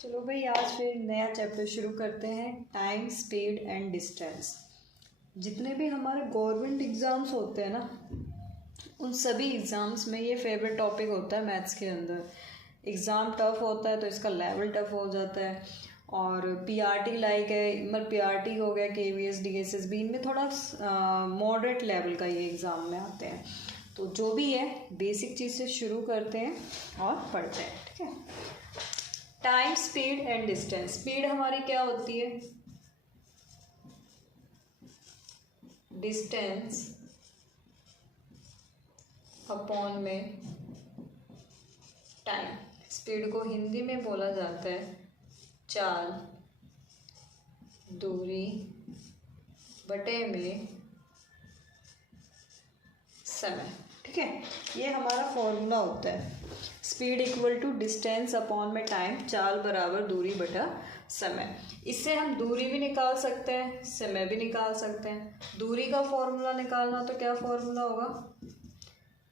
चलो भाई, आज फिर नया चैप्टर शुरू करते हैं, टाइम, स्पीड एंड डिस्टेंस। जितने भी हमारे गवर्नमेंट एग्ज़ाम्स होते हैं ना, उन सभी एग्ज़ाम्स में ये फेवरेट टॉपिक होता है मैथ्स के अंदर। एग्ज़ाम टफ़ होता है तो इसका लेवल टफ़ हो जाता है। और पीआरटी लाइक है, मतलब पीआरटी हो गया, केवीएस, डीएसएसबी, इनमें थोड़ा मॉडरेट लेवल का ये एग्ज़ाम में आते हैं। तो जो भी है बेसिक चीज़ से शुरू करते हैं और पढ़ते हैं, ठीक है। Time, speed and distance. Speed हमारी क्या होती है? डिस्टेंस अपॉन में टाइम। स्पीड को हिंदी में बोला जाता है चाल, दूरी बटे में समय, ठीक है। ये हमारा फॉर्मूला होता है, speed equal to distance upon में टाइम, चाल बराबर दूरी बटा समय। इससे हम दूरी भी निकाल सकते हैं, समय भी निकाल सकते हैं। दूरी का फॉर्मूला निकालना तो क्या फॉर्मूला होगा?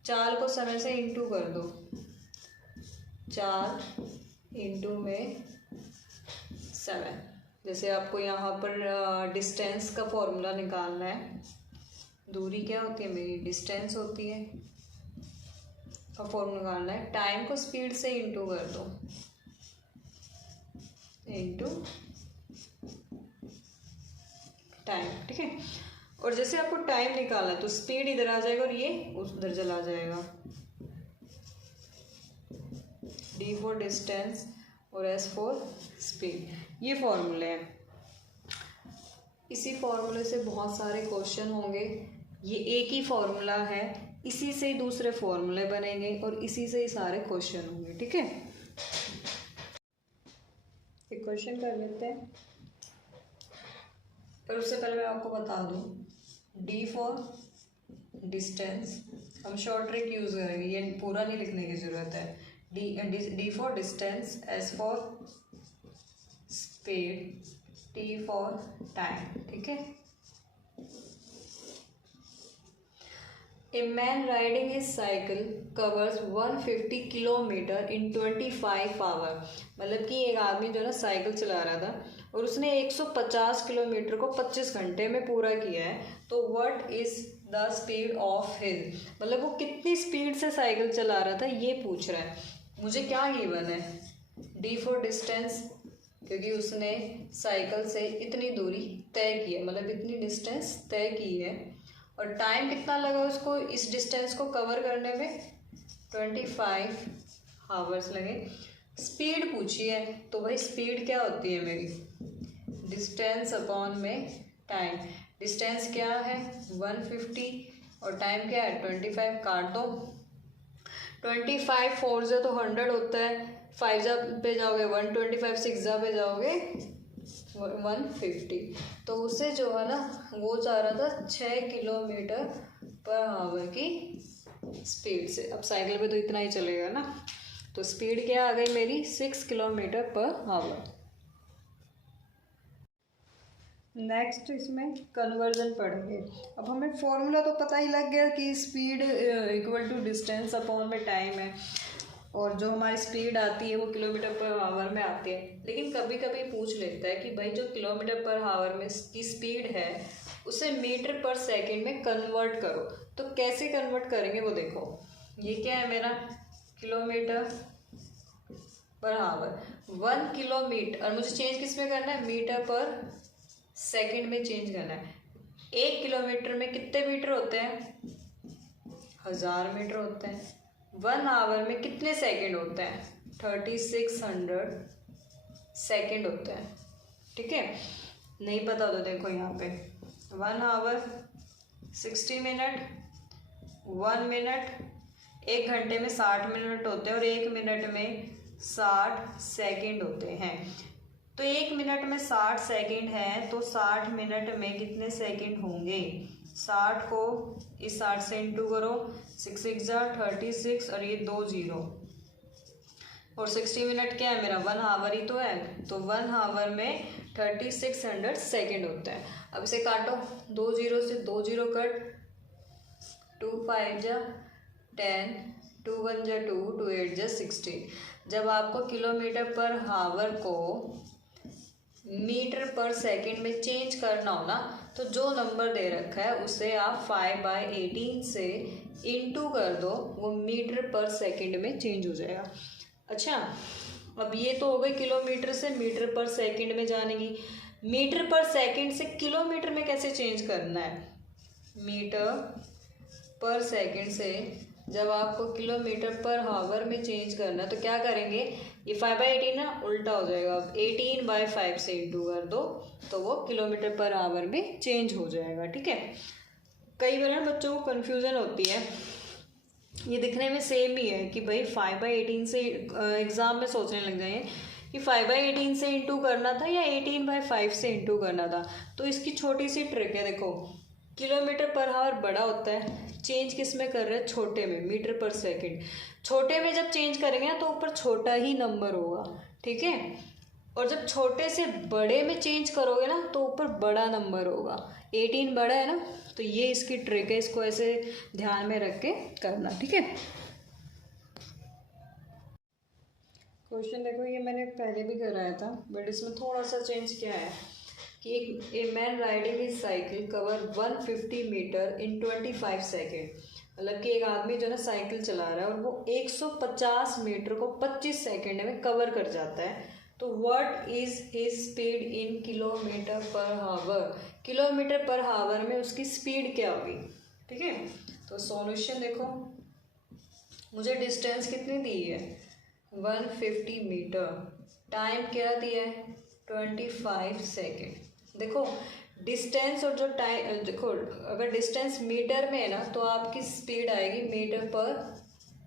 चाल को समय से इंटू कर दो, चाल इंटू में समय। जैसे आपको यहाँ पर डिस्टेंस का फॉर्मूला निकालना है, दूरी क्या होती है मेरी? डिस्टेंस होती है, का फॉर्मूला निकालना है। टाइम को स्पीड से इंटू कर दो, इंटू टाइम, ठीक है। और जैसे आपको टाइम निकालना है तो स्पीड इधर आ जाएगा और ये उधर चला जाएगा। डी फॉर डिस्टेंस और एस फॉर स्पीड, ये फॉर्मूले हैं। इसी फॉर्मूले से बहुत सारे क्वेश्चन होंगे। ये एक ही फॉर्मूला है, इसी से ही दूसरे फॉर्मूले बनेंगे और इसी से ही सारे क्वेश्चन होंगे, ठीक है। एक क्वेश्चन कर लेते हैं, पर उससे पहले मैं आपको बता दूं, डी फॉर डिस्टेंस, हम शॉर्ट ट्रिक यूज करेंगे, ये पूरा नहीं लिखने की जरूरत है। D for distance, S for speed, T for time, ठीक है। A man riding his cycle covers 150 kilometre in 25 hour. मतलब कि एक आदमी जो है ना साइकिल चला रहा था और उसने 150 किलोमीटर को 25 घंटे में पूरा किया है। तो what is the speed of his, मतलब वो कितनी स्पीड से साइकिल चला रहा था ये पूछ रहा है। मुझे क्या गिवन है? डी फॉर डिस्टेंस, क्योंकि उसने साइकिल से इतनी दूरी तय की है, मतलब इतनी डिस्टेंस तय की है। और टाइम कितना लगा उसको इस डिस्टेंस को कवर करने में? 25 आवर्स लगे। स्पीड पूछी है तो भाई स्पीड क्या होती है मेरी? डिस्टेंस अपॉन में टाइम। डिस्टेंस क्या है? 150 और टाइम क्या है? 25। काट दो, 25 4 जा तो 100 होता है, 5 जा पे जाओगे 125, 6 जा पे जाओगे 150। तो उसे जो है ना वो जा रहा था 6 किलोमीटर पर आवर की स्पीड से। अब साइकिल पे तो इतना ही चलेगा ना, तो स्पीड क्या आ गई मेरी? 6 किलोमीटर पर आवर। नेक्स्ट इसमें कन्वर्जन पढ़ेंगे। अब हमें फॉर्मूला तो पता ही लग गया कि speed equal to distance upon में टाइम है, और जो हमारी स्पीड आती है वो किलोमीटर पर आवर में आती है। लेकिन कभी कभी पूछ लेता है कि भाई जो किलोमीटर पर आवर में की स्पीड है उसे मीटर पर सेकंड में कन्वर्ट करो। तो कैसे कन्वर्ट करेंगे वो देखो। ये क्या है मेरा? Kilometre per our. 1 किलोमीटर, और मुझे चेंज किस में करना है? मीटर पर सेकंड में चेंज करना है। 1 किलोमीटर में कितने मीटर होते हैं? 1000 मीटर होते हैं। 1 आवर में कितने सेकंड होते हैं? 3600 सेकंड होते हैं, ठीक है। नहीं पता तो देखो यहाँ पे 1 आवर 60 मिनट, 1 मिनट, 1 घंटे में 60 मिनट होते हैं और 1 मिनट में 60 सेकंड होते हैं। तो 1 मिनट में 60 सेकंड है तो 60 मिनट में कितने सेकंड होंगे? 60 को इस 60 से इंटू करो, 6 6 जा 36 और ये 2 0, और 60 मिनट क्या है मेरा? 1 आवर ही तो है, तो 1 आवर में 3600 सेकंड होता है। अब इसे काटो, 2 0 से 2 0 कट, 2 5 जा 10, 2 1 जा 2, 2 8 जा 16। जब आपको किलोमीटर पर हावर को मीटर पर सेकंड में चेंज करना हो ना, तो जो नंबर दे रखा है उसे आप 5/18 से इंटू कर दो, वो मीटर पर सेकंड में चेंज हो जाएगा। अच्छा, अब ये तो हो गई किलोमीटर से मीटर पर सेकंड में जाने की। मीटर पर सेकंड से किलोमीटर में कैसे चेंज करना है? मीटर पर सेकंड से जब आपको किलोमीटर पर हावर में चेंज करना है तो क्या करेंगे, ये 5/18 ना उल्टा हो जाएगा। अब 18/5 से इंटू कर दो तो वो किलोमीटर पर आवर में चेंज हो जाएगा। ठीक है, कई बार बच्चों को कन्फ्यूज़न होती है, ये दिखने में सेम ही है कि भाई 5/18 से एग्ज़ाम में सोचने लग जाएंगे कि 5/18 से इंटू करना था या 18/5 से इंटू करना था। तो इसकी छोटी सी ट्रिक है, देखो किलोमीटर पर आवर बड़ा होता है, चेंज किस में कर रहे हैं, छोटे में, मीटर पर सेकंड। छोटे में जब चेंज करेंगे ना तो ऊपर छोटा ही नंबर होगा, ठीक है। और जब छोटे से बड़े में चेंज करोगे ना तो ऊपर बड़ा नंबर होगा। 18 बड़ा है ना, तो ये इसकी ट्रिक है, इसको ऐसे ध्यान में रख के करना, ठीक है। क्वेश्चन देखो, ये मैंने पहले भी कराया था बट इसमें थोड़ा सा चेंज किया है कि a man riding is cycle cover 150 metre in 25 second. मतलब कि एक आदमी जो है ना साइकिल चला रहा है और वो 150 मीटर को 25 सेकेंड में कवर कर जाता है। तो what is his speed in kilometre पर हावर? किलोमीटर पर हावर में उसकी स्पीड क्या होगी, ठीक है। तो सॉल्यूशन देखो, मुझे डिस्टेंस कितनी दी है 150 मीटर, टाइम क्या दिया है 25 सेकेंड। देखो डिस्टेंस और जो टाइम, देखो अगर डिस्टेंस मीटर में है ना तो आपकी स्पीड आएगी मीटर पर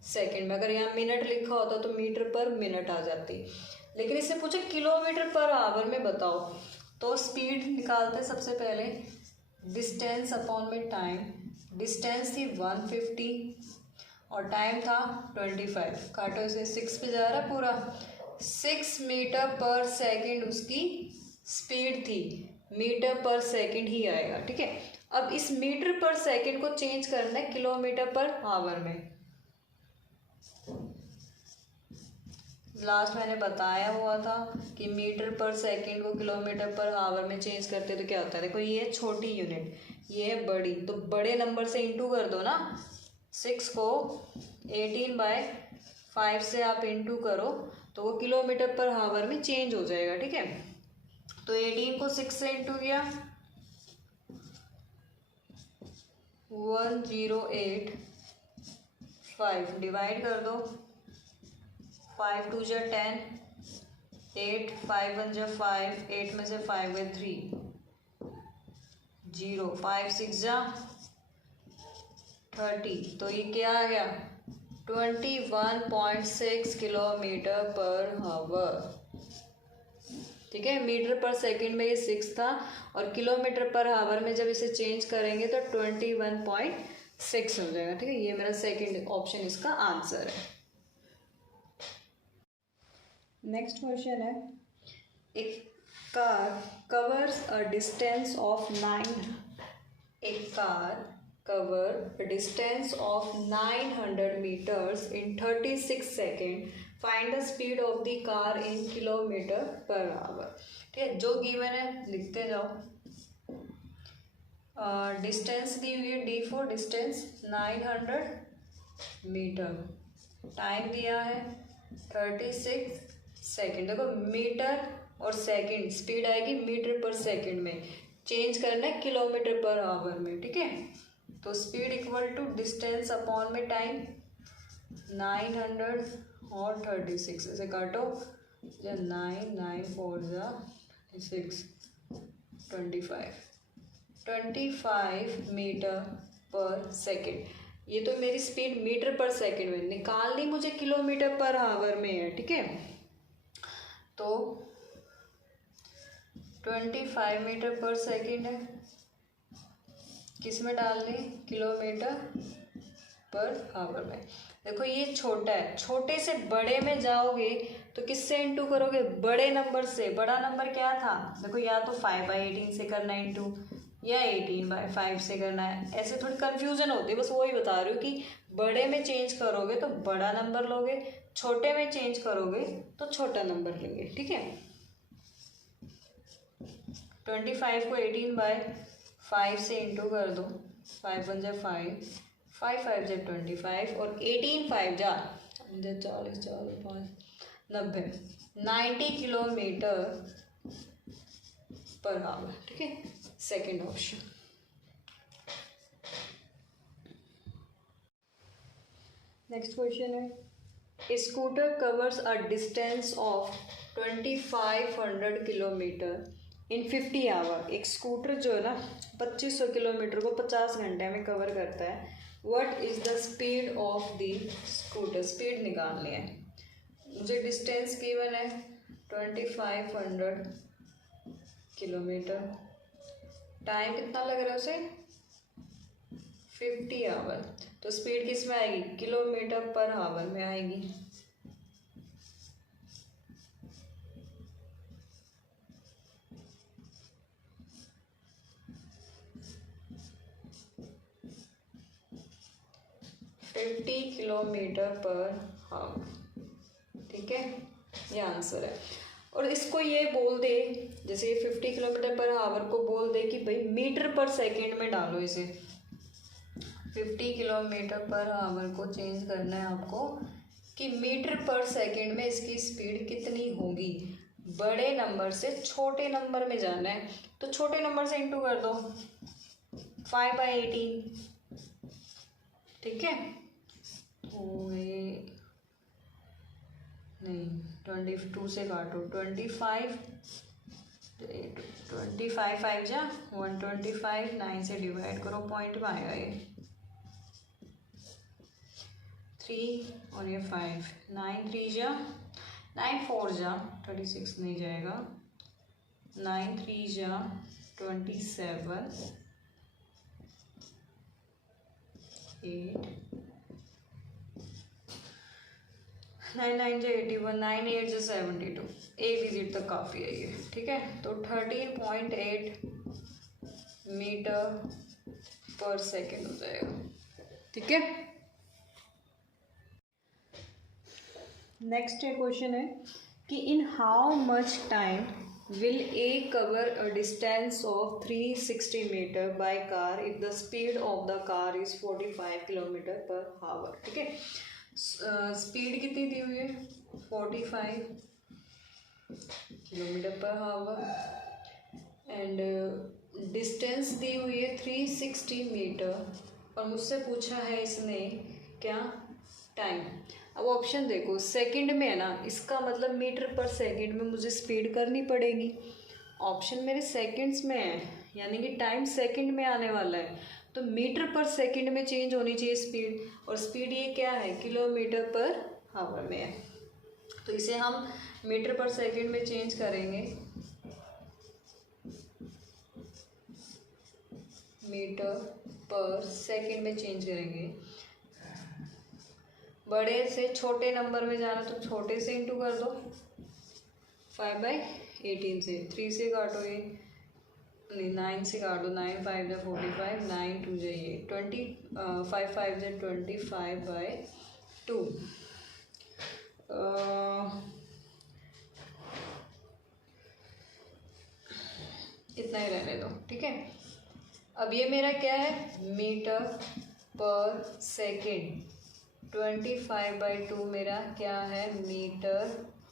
सेकंड में। अगर यहाँ मिनट लिखा होता तो मीटर पर मिनट आ जाती, लेकिन इससे पूछे किलोमीटर पर आवर में बताओ, तो स्पीड निकालते सबसे पहले डिस्टेंस अपॉन में टाइम। डिस्टेंस थी 150 और टाइम था 25, काटो इसे 6 पे जा रहा है पूरा, 6 मीटर पर सेकंड उसकी स्पीड थी, मीटर पर सेकंड ही आएगा, ठीक है। अब इस मीटर पर सेकंड को चेंज करना है किलोमीटर पर आवर में। लास्ट मैंने बताया हुआ था कि मीटर पर सेकंड को किलोमीटर पर आवर में चेंज करते तो क्या होता है। देखो ये छोटी यूनिट, ये है बड़ी, तो बड़े नंबर से इंटू कर दो ना। 6 को 18/5 से आप इंटू करो तो वो किलोमीटर पर आवर में चेंज हो जाएगा, ठीक है। तो 18 को 6 से इंटू किया 1085, डिवाइड कर दो 5 2 जा 10, 8 5 1 जा 5, 8 में से 5 गए 3, 0 5 6 जा 30, तो ये क्या आ गया 21.6 किलोमीटर पर आवर, ठीक है। मीटर पर सेकंड में ये 6 था और किलोमीटर पर आवर में जब इसे चेंज करेंगे तो 21.6 हो जाएगा, ठीक है। ये मेरा सेकंड ऑप्शन इसका आंसर है। नेक्स्ट क्वेश्चन है, एक car covers a distance of 900 meters in 36 seconds. Find the speed of the car in kilometre per hour, ठीक है। जो गिवन है लिखते जाओ। डिस्टेंस दी हुई है D4, डिस्टेंस 900 मीटर, टाइम दिया है 36 सेकेंड। देखो मीटर और सेकंड, स्पीड आएगी मीटर पर सेकंड में, चेंज करना है किलोमीटर पर आवर में, ठीक है। तो speed equal to distance upon में टाइम, 900 और 36, ऐसे काटो, 9 9 4 जा 6, 25 मीटर पर सेकंड। ये तो मेरी स्पीड मीटर पर सेकंड में, निकालनी मुझे किलोमीटर पर आवर में है, ठीक है। तो 25 मीटर पर सेकंड है, किस में डालनी, किलोमीटर पर आवर में। देखो ये छोटा है, छोटे से बड़े में जाओगे तो किससे इंटू करोगे, बड़े नंबर से। बड़ा नंबर क्या था, देखो या तो 5/18 से करना इंटू, या 18/5 से करना है। ऐसे थोड़ी कन्फ्यूजन होती है, बस वही बता रही हूँ कि बड़े में चेंज करोगे तो बड़ा नंबर लोगे, छोटे में चेंज करोगे तो छोटा नंबर लोगे। ठीक है, 25 को 18/5 से इंटू कर दो, 5 1 जा 5, 5 5 जा 25 और 18 5 जा 40 40 5 90 90 किलोमीटर पर आवर। ठीक है, सेकेंड ऑप्शन। नेक्स्ट क्वेश्चन है, scooter covers a distance of 2500 kilometre in 50 hour. एक स्कूटर जो है ना 2500 किलोमीटर को 50 घंटे में कवर करता है। What is the speed of the scooter? Speed निकालनी है मुझे। डिस्टेंस गिवन है 2500 किलोमीटर, टाइम कितना लग रहा है उसे 50 आवर। तो स्पीड किस में आएगी? किलोमीटर पर आवर में आएगी। Fifty kilometre per hour. ठीक है, ये आंसर है। और इसको ये बोल दे, जैसे ये 50 किलोमीटर पर आवर को बोल दे कि भाई मीटर पर सेकंड में डालो इसे। 50 किलोमीटर पर आवर को चेंज करना है आपको कि मीटर पर सेकंड में इसकी स्पीड कितनी होगी। बड़े नंबर से छोटे नंबर में जाना है, तो छोटे नंबर से इंटू कर दो 5/18। ठीक है, तो ये नहीं 22 से काटो, 25 5 जा 125, 9 से डिवाइड करो, पॉइंट में आएगा ये 3 और ये 5, 9 3 जा 9 4 जा 36 नहीं जाएगा, 9 3 जा 27, 8 9 9 जा 81, 9 8 जा 72, 8 डिजिट तक काफ़ी है ये। ठीक है, तो 13.8 मीटर पर सेकेंड हो जाएगा। ठीक है, नेक्स्ट क्वेश्चन है कि in how much time will a cover a distance of 360 metre by car if the speed of the car is 45 kilometre per hour. ठीक है, स्पीड कितनी दी हुई है 45 kilometre per our and distance दी हुई है 360 मीटर और मुझसे पूछा है इसने क्या टाइम। अब ऑप्शन देखो, सेकंड में है ना, इसका मतलब मीटर पर सेकंड में मुझे स्पीड करनी पड़ेगी। ऑप्शन मेरे सेकंड्स में है, यानी कि टाइम सेकंड में आने वाला है, तो मीटर पर सेकंड में चेंज होनी चाहिए स्पीड, और स्पीड ये क्या है किलोमीटर पर आवर में है। तो इसे हम मीटर पर सेकंड में चेंज करेंगे, मीटर पर सेकंड में चेंज करेंगे। बड़े से छोटे नंबर में जाना तो छोटे से इंटू कर दो 5/18 से, 3 से काटो ये नहीं 9 से काटो, 9 5 जा 45, 9 2 जा ये 20, 5 5 जा 25/2। इतना ही रहने दो। ठीक है, अब ये मेरा क्या है मीटर पर सेकेंड, 25/2 मेरा क्या है मीटर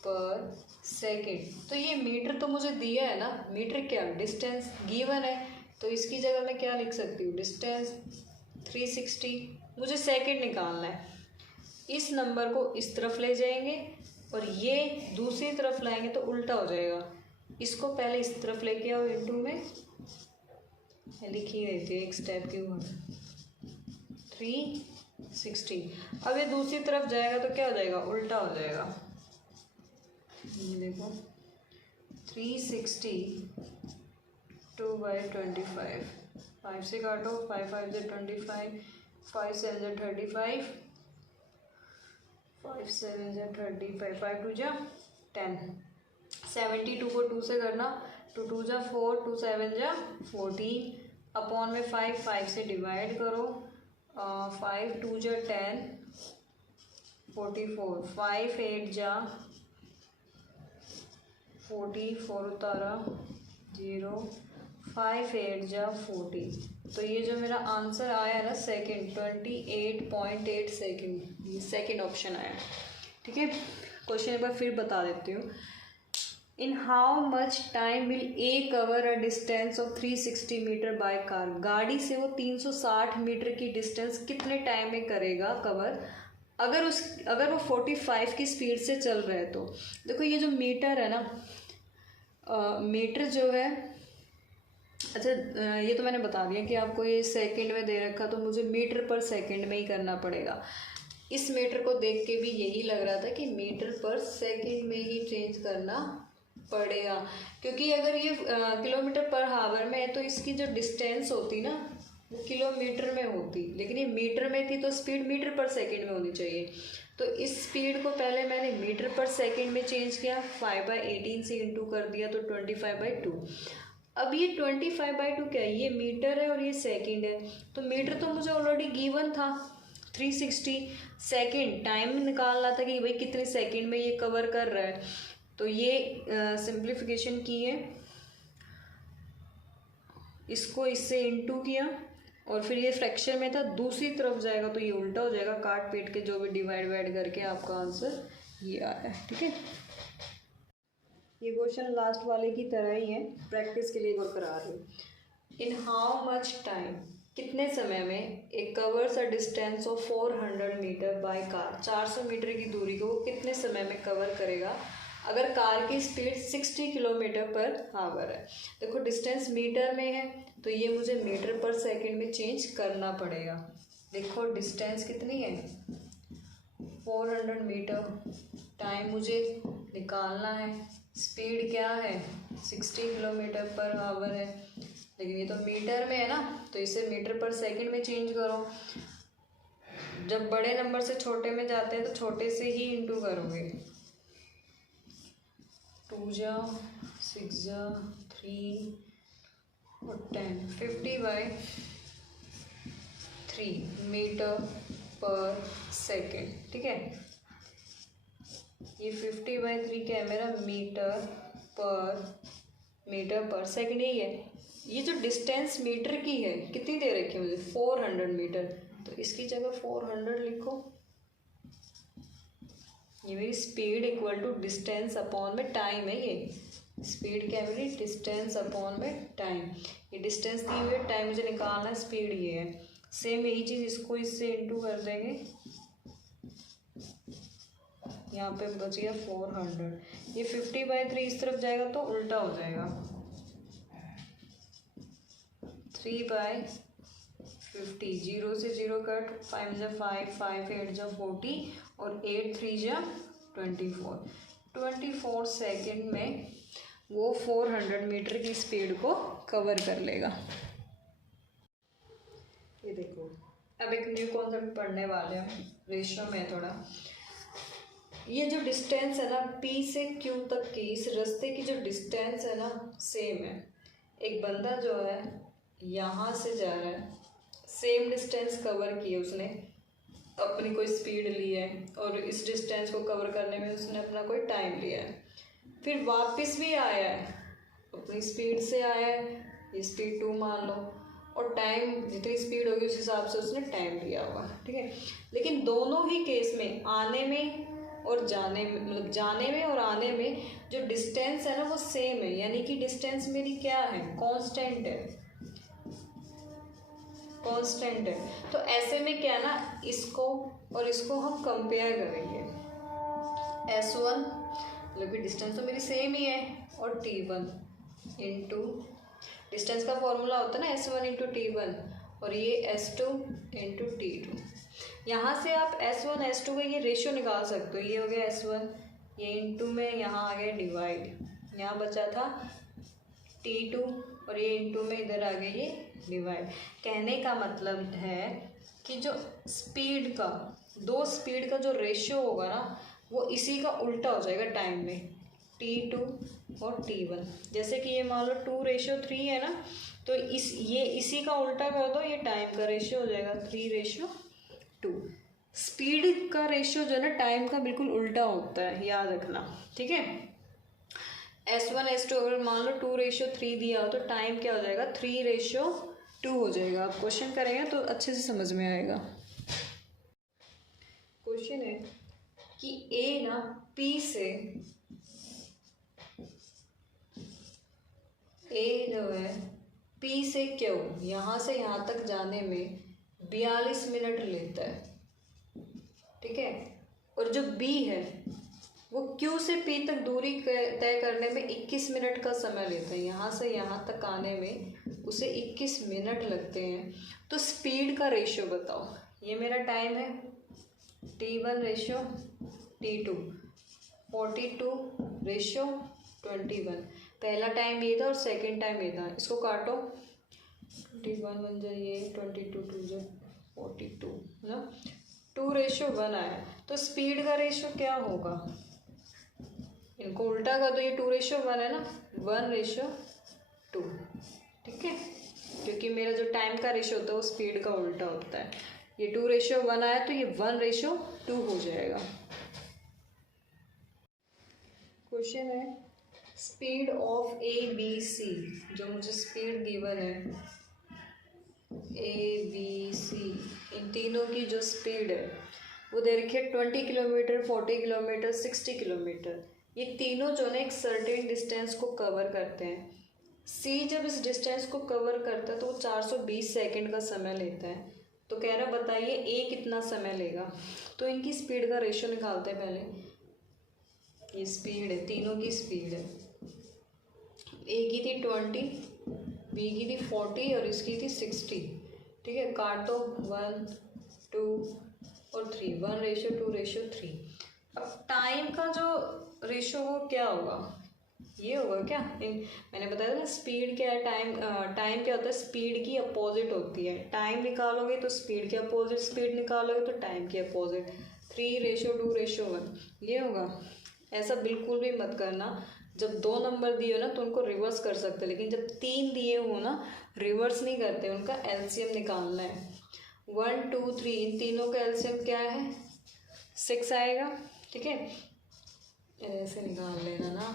पर सेकेंड। तो ये मीटर तो मुझे दिया है ना, मीटर क्या डिस्टेंस गिवन है, तो इसकी जगह मैं क्या लिख सकती हूँ डिस्टेंस 360। मुझे सेकेंड निकालना है, इस नंबर को इस तरफ ले जाएंगे और ये दूसरी तरफ लाएंगे तो उल्टा हो जाएगा। इसको पहले इस तरफ लेके आओ इंटू में, लिखी गई थी एक स्टेप के ऊपर 360। अब ये दूसरी तरफ जाएगा तो क्या हो जाएगा उल्टा हो जाएगा। ये देखो 360 2/25, 5 से काटो, 5 5 जा 25, 5 7 जा 35, 5 7 जा 35, 5 2 जा 10, 72 को 2 से करना, 2 2 जा 4, 2 7 जा 14, अपॉन में 5 से डिवाइड करो, 5 2 जा 10, 44, 5 8 जा 44 उतारा 0, 5 8 जा 40। तो ये जो मेरा आंसर आया ना सेकंड, 28.8 सेकंड, ये सेकंड ऑप्शन आया। ठीक है, क्वेश्चन एक बार फिर बता देती हूँ। In how much time will a cover a distance of 360 metre by car. गाड़ी से वो 360 मीटर की डिस्टेंस कितने टाइम में करेगा कवर, अगर वो 45 की स्पीड से चल रहा है तो। देखो ये जो मीटर है ना, मीटर जो है, अच्छा ये तो मैंने बता दिया कि आपको ये सेकंड में दे रखा, तो मुझे मीटर पर सेकंड में ही करना पड़ेगा। इस मीटर को देख के भी यही लग रहा था कि मीटर पर सेकंड में ही चेंज करना पड़ेगा, क्योंकि अगर ये किलोमीटर पर हावर में है तो इसकी जो डिस्टेंस होती ना वो किलोमीटर में होती, लेकिन ये मीटर में थी तो स्पीड मीटर पर सेकंड में होनी चाहिए। तो इस स्पीड को पहले मैंने मीटर पर सेकंड में चेंज किया, 5/18 से इंटू कर दिया तो 25/2। अब ये 25/2 क्या है, ये मीटर है और ये सेकंड है, तो मीटर तो मुझे ऑलरेडी गिवन था 360। सेकंड टाइम निकालना था कि भाई कितने सेकंड में ये कवर कर रहा है, तो ये सिंप्लीफिकेशन की है, इसको इससे इंटू किया और फिर ये फ्रैक्शन में था, दूसरी तरफ जाएगा तो ये उल्टा हो जाएगा, काट पीट के जो भी डिवाइड करके आपका आंसर ये आया। ठीक है, ये क्वेश्चन लास्ट वाले की तरह ही है, प्रैक्टिस के लिए एक और करा रही हूँ। इन हाउ मच टाइम, कितने समय में एक covers a distance of 400 metre by car, 400 metre की दूरी को वो कितने समय में कवर करेगा अगर कार की स्पीड 60 किलोमीटर पर हावर है। देखो डिस्टेंस मीटर में है तो ये मुझे मीटर पर सेकंड में चेंज करना पड़ेगा। देखो डिस्टेंस कितनी है 400 मीटर, टाइम मुझे निकालना है, स्पीड क्या है 60 किलोमीटर पर हावर है, लेकिन ये तो मीटर में है ना, तो इसे मीटर पर सेकंड में चेंज करो। जब बड़े नंबर से छोटे में जाते हैं तो छोटे से ही इंटू करोगे, 2 जा 6 जा 3 और 10, 50/3 मीटर पर सेकंड। ठीक है, ये 50/3 क्या है मेरा, मीटर पर सेकंड ही है। ये जो डिस्टेंस मीटर की है कितनी दे रखी है मुझे 400 मीटर, तो इसकी जगह 400 लिखो। ये मेरी speed equal to distance upon में टाइम है, ये स्पीड क्या है मेरी डिस्टेंस अपॉन में टाइम, ये डिस्टेंस दी हुई है, टाइम मुझे निकालना है, स्पीड ये है। सेम यही चीज़ इसको इससे इंटू कर देंगे, यहाँ पे बच गया 400। ये 50/3 इस तरफ जाएगा तो उल्टा हो जाएगा, 3/50, 0 से 0 कट, 5 जा 5, 5 8 जा 40 और 8 3 जा 24 सेकंड में वो 400 मीटर की स्पीड को कवर कर लेगा। ये देखो अब एक न्यू कॉन्सेप्ट पढ़ने वाले हैं, रेशियो में थोड़ा। ये जो डिस्टेंस है ना P से Q तक की, इस रास्ते की जो डिस्टेंस है ना सेम है। एक बंदा जो है यहाँ से जा रहा है, सेम डिस्टेंस कवर की है उसने, अपनी कोई स्पीड ली है और इस डिस्टेंस को कवर करने में उसने अपना कोई टाइम लिया है, फिर वापस भी आया है, अपनी स्पीड से आया है, ये स्पीड 2 मान लो, और टाइम जितनी स्पीड होगी उस हिसाब से उसने टाइम लिया होगा। ठीक है, लेकिन दोनों ही केस में आने में और जाने में, मतलब जाने में और आने में जो डिस्टेंस है ना वो सेम है, यानी कि डिस्टेंस मेरी क्या है कांस्टेंट है, कांस्टेंट है। तो ऐसे में क्या ना, इसको और इसको हम कंपेयर करेंगे, S1 मतलब कि डिस्टेंस तो मेरी सेम ही है, और T1 इंटू डिस्टेंस का फॉर्मूला होता है ना S1 इंटू T1, और ये S2 इंटू T2। यहाँ से आप S1 S2 का ये रेशियो निकाल सकते हो, ये हो गया S1, ये इंटू में यहाँ आ गया डिवाइड, यहाँ बचा था T2 और ये इंटू में इधर आ गया ये डिवाइड। कहने का मतलब है कि जो स्पीड का, दो स्पीड का जो रेशियो होगा ना वो इसी का उल्टा हो जाएगा टाइम में। T2 और T1। जैसे कि ये मान लो 2:3 है ना, तो इसी का उल्टा कर दो, ये टाइम का रेशियो हो जाएगा 3:2। स्पीड का रेशियो जो है ना टाइम का बिल्कुल उल्टा होता है, याद रखना, ठीक है। S1 S2 अगर मान लो 2:3 दिया हो तो टाइम क्या हो जाएगा 3:2 हो जाएगा। आप क्वेश्चन करेंगे तो अच्छे से समझ में आएगा। क्वेश्चन है कि A ना P से A जो है P से Q यहाँ से यहाँ तक जाने में 42 मिनट लेता है, ठीक है। और जो B है वो Q से P तक दूरी तय करने में 21 मिनट का समय लेता है। यहाँ से यहाँ तक आने में उसे 21 मिनट लगते हैं। तो स्पीड का रेशियो बताओ। ये मेरा टाइम है T1 रेशियो T2, 42:21। पहला टाइम ये था और सेकंड टाइम ये था। इसको काटो, 21 बन जाइए, 22 2 जो 42 है ना, 2:1 आया। तो स्पीड का रेशियो क्या होगा, इनको उल्टा कर दो, ये 2:1 है ना, 1:2, ठीक है। क्योंकि मेरा जो टाइम का रेशियो होता है वो स्पीड का उल्टा होता है। ये 2:1 आया तो ये 1:2 हो जाएगा। क्वेश्चन है स्पीड ऑफ ABC, जो मुझे स्पीड गिवन है ABC, इन तीनों की जो स्पीड है वो दे रखी है 20 किलोमीटर, 40 किलोमीटर, 60 किलोमीटर। ये तीनों जो है एक सर्टेन डिस्टेंस को कवर करते हैं। C जब इस डिस्टेंस को कवर करता है तो वो 420 सेकंड का समय लेता है। तो कह रहा बताइए A कितना समय लेगा। तो इनकी स्पीड का रेशियो निकालते हैं पहले। ये स्पीड है, तीनों की स्पीड है। A की थी 20, B की थी 40 और इसकी थी 60, ठीक है। काट दो, 1 2 और 3, 1:2:3। अब टाइम का जो रेशियो वो क्या होगा, ये होगा क्या, मैंने बताया था स्पीड क्या है, टाइम क्या होता है, स्पीड की अपोजिट होती है। टाइम निकालोगे तो स्पीड के अपोजिट स्पीड निकालोगे तो टाइम की अपोजिट, 3:2:1 ये होगा। ऐसा बिल्कुल भी मत करना। जब 2 नंबर दिए हो ना तो उनको रिवर्स कर सकते हैं, लेकिन जब 3 दिए हो ना रिवर्स नहीं करते, उनका एलसीएम निकालना है। 1 2 3 इन तीनों का एलसीएम क्या है 6 आएगा, ठीक है। ऐसे निकाल लेना ना,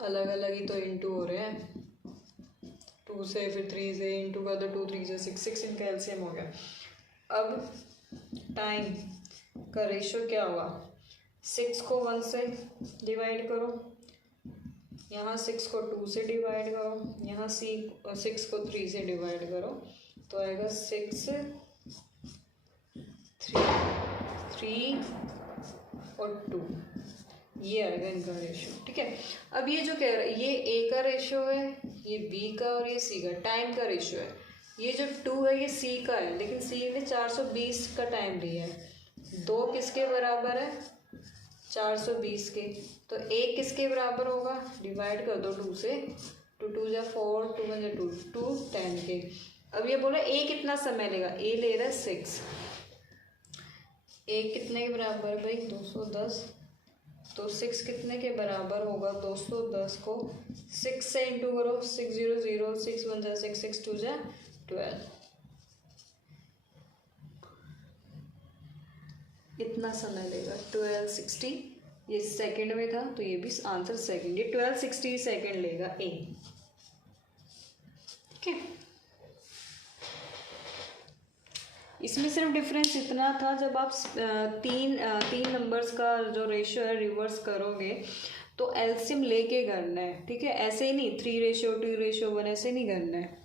अलग अलग ही तो इंटू हो रहे हैं, 2 से फिर 3 से इंटू कर दो, 2 3 से 6, 6 इनका एलसीएम हो गया। अब टाइम का रेशियो क्या होगा, 6 को 1 से डिवाइड करो, यहाँ 6 को 2 से डिवाइड करो, यहाँ 6 को 3 से डिवाइड करो, तो आएगा 6 3 और 2, ये आएगा इनका रेशियो, ठीक है। अब ये जो कह रहा है ये A का रेशियो है, ये B का और ये C का टाइम का रेशियो है। ये जो 2 है ये C का है, लेकिन C ने 420 का टाइम दिया है। 2 किसके बराबर है 420 के, तो A किसके बराबर होगा, डिवाइड कर दो 2 से, 2 2 जा 4, 2 1 जा 2, 2 10 के। अब ये बोला A कितना समय लेगा, A ले रहा है 6, A कितने के बराबर है भाई 210, तो 6 कितने के बराबर होगा 210 को 6 से इंटू करो, 6 0 0, 6 1 जा 6, 6 2 जा 12, इतना समय लेगा 1260। ये सेकंड में था तो ये भी आंसर सेकंड, ये 1260 सेकंड लेगा A, ठीक है। इसमें सिर्फ डिफरेंस इतना था, जब आप तीन नंबर्स का जो रेशियो है रिवर्स करोगे तो एलसीएम लेके करना है, ठीक है। ऐसे ही नहीं 3:2:1 ऐसे नहीं करना है।